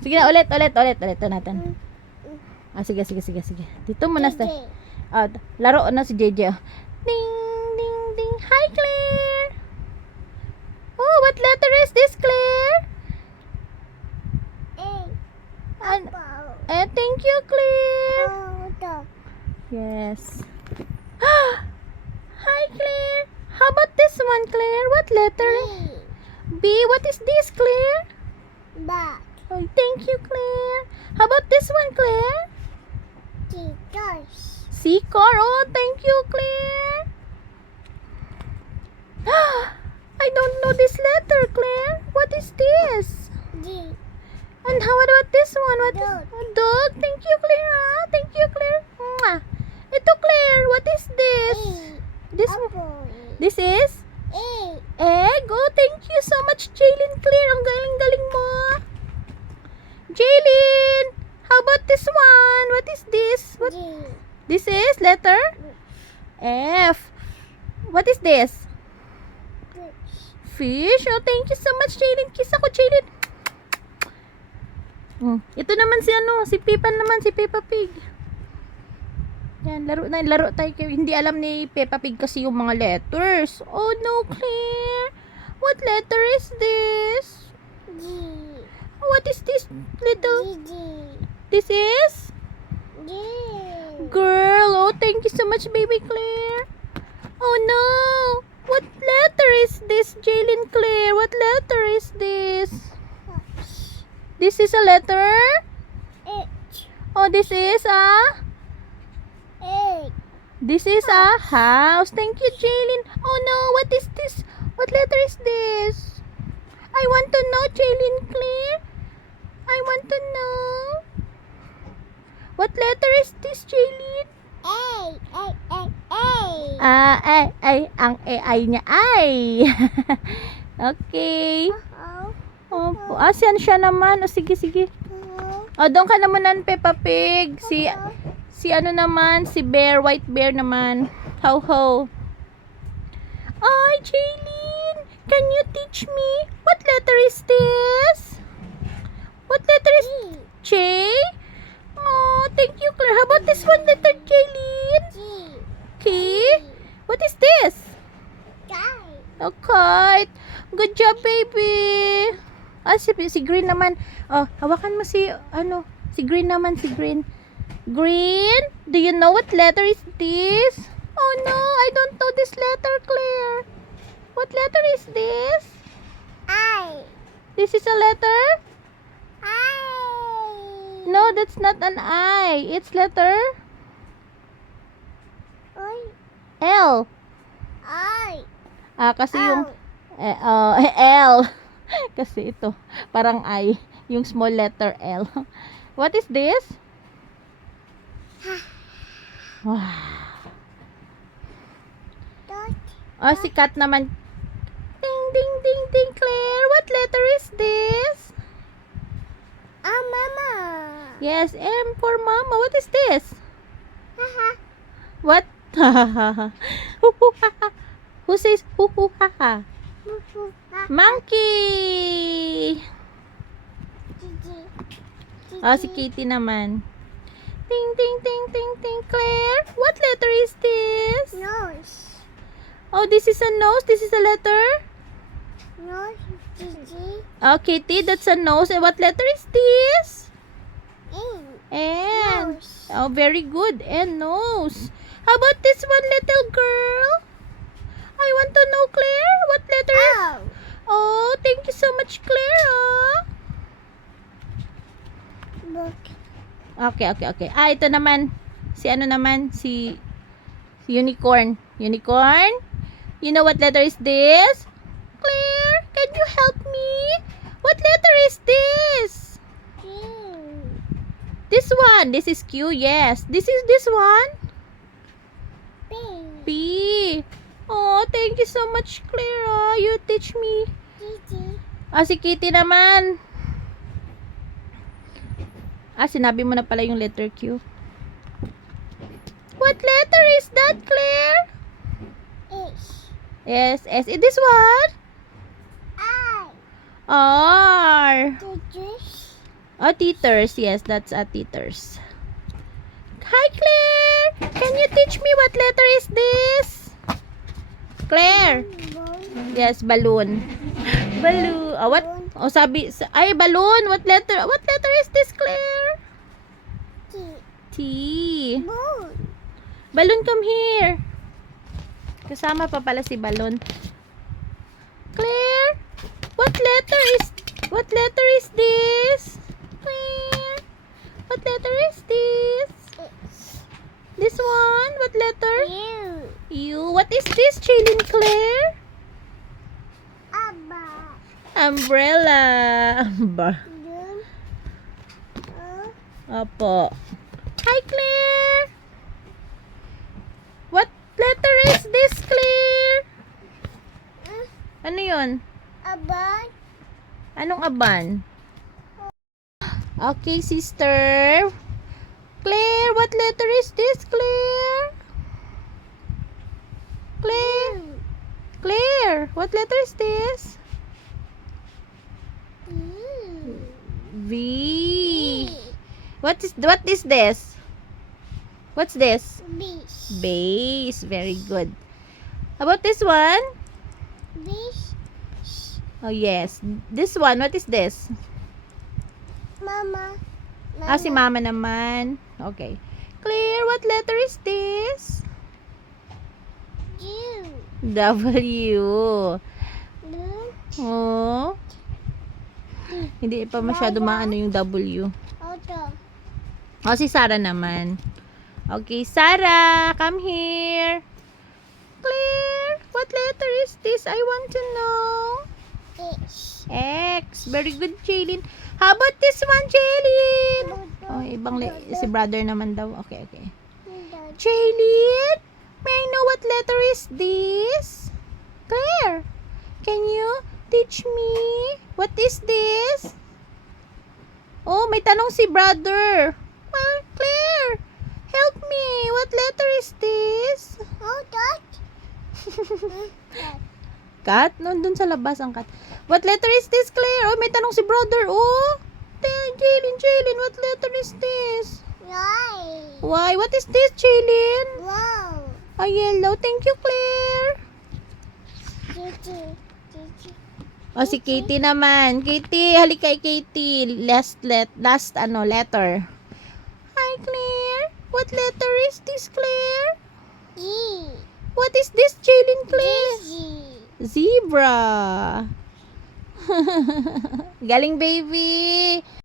Sige na, ulit. Ito natin. Sige. Dito muna sa... laro na si JJ. Ding, ding, ding. Hi, Claire. Oh, what letter is this, Claire? Thank you, Claire. Yes. Hi, Claire. How about this one, Claire? What letter? B. What is this, Claire? Oh, thank you, Claire. How about this one, Claire? C. Car. Oh, thank you, Claire. I don't know this letter, Claire. What is this? And how about this one? What is dog? Thank you, Claire. Thank you, Claire. Mwah. Ito, Claire. What is this? This is egg. Oh, thank you so much, Jaylin. Claire, ang galing-galing mo. Jaylin, how about this one? What is this? This is letter F. What is this? Fish. Oh, thank you so much, Jaylin. Kiss ako, Jaylin. Ito naman si Peppa naman, si Peppa Pig. Yan, laro tayo. Hindi alam ni Peppa Pig kasi yung mga letters. Oh no, Claire. What letter is this? What is this little? This is? Girl. Oh, thank you so much, baby Claire. Oh no. What letter is this, Jaylin Claire? What letter is this? This is a letter? Oh, this is a? This is a house. Thank you, Jaylin. Oh no, what is this? What letter is this? I want to know, Jaylin Claire. I want to know. What letter is this, Jaylin? Ang AI niya ay. Okay. Opo. Siyan siya naman. O, sige. Doon ka naman, Peppa Pig. Si ano naman, si Bear, White Bear naman. Ho. Ay, Jaylin, can you teach me? What letter is this? What letter is J? Oh, thank you, Claire. How about this one letter, Jaylin? K? What is this? A kite. Good job, baby. Si Green naman. Oh, hawakan mo si Green naman, si Green. Green? Do you know what letter is this? Oh no, I don't know this letter, Claire. What letter is this? This is a letter? No, that's not an I. It's letter L. Kasi yung L. Kasi ito, parang I. Yung small letter L. What is this? Wow. Si Kat naman. Ding, ding, ding, ding, Claire. What letter is this? Mama. Yes, M for Mama. What is this? What? Who says ha? Monkey. Si Kitty naman. Ding, ding, ding, ding, ding, Claire. What letter is this? Nose. Oh, this is a nose. This is a letter? Nose. Gigi. Oh, Kitty, that's a nose. And what letter is this? N. Nose. Oh, very good. And nose. How about this one, little girl? I want to know, Claire. What letter is? Oh, thank you so much, Claire. Book. Okay. Ito naman. Si unicorn. Unicorn? You know what letter is this? Claire, can you help me? What letter is this? This one. This is Q, yes. This is this one? P. Oh, thank you so much, Claire. You teach me. Gigi. Si Kitty naman. Sinabi mo na pala yung letter Q. What letter is that, Claire? Yes, S. This one? R. Oh, teethers. Yes, that's a teethers. Hi, Claire! Can you teach me what letter is this? Claire! Bone. Yes, balloon. Balloon. Oh, what? Oh, sabi, ay, balloon. What letter is this, Claire? T. T. Bone. Balloon, come here. Kasama pa pala si balloon. Claire, what letter is this? Claire, what letter is this? This one, what letter? U. U. What is this, Jaylin Claire? Abba. Umbrella. Dun. Opo. Hi, Claire. What letter is this, Claire? Ano yun? Abba. Anong aban? Okay, sister. Claire, what letter is this, Claire? Claire, Claire, what letter is this? V. What is this? What's this? Bish. Base. Very good. How about this one? Bish. Oh, yes. This one, what is this? Mama. Ah, si mama naman. Okay. Claire, what letter is this? U. W. Dun. Oh. Hindi pa masyado maano yung W. Auto. Oh, si Sarah naman. Okay, Sarah, come here. Claire, what letter is this? I want to know. H. X. Very good, Jaylin. How about this one, Jaylin? Oh, ibang si brother naman daw. Okay, okay. Jaylin, may I know what letter is this? Claire, can you teach me? What is this? Oh, may tanong si brother. Well, Claire, help me. What letter is this? Oh, that. Cat? Nandun sa labas ang cat. What letter is this, Claire? Oh, may tanong si brother. Oh, Jaylin, what letter is this? Right. Why? What is this, Jaylin? Wow. Oh, yellow. Thank you, Claire. Gigi. Gigi. Oh, si Katie naman. Katie, halika kay Katie. Last letter. Hi, Claire. What letter is this, Claire? G. What is this, Jaylin, Claire? Gigi. Zebra. Galing, baby.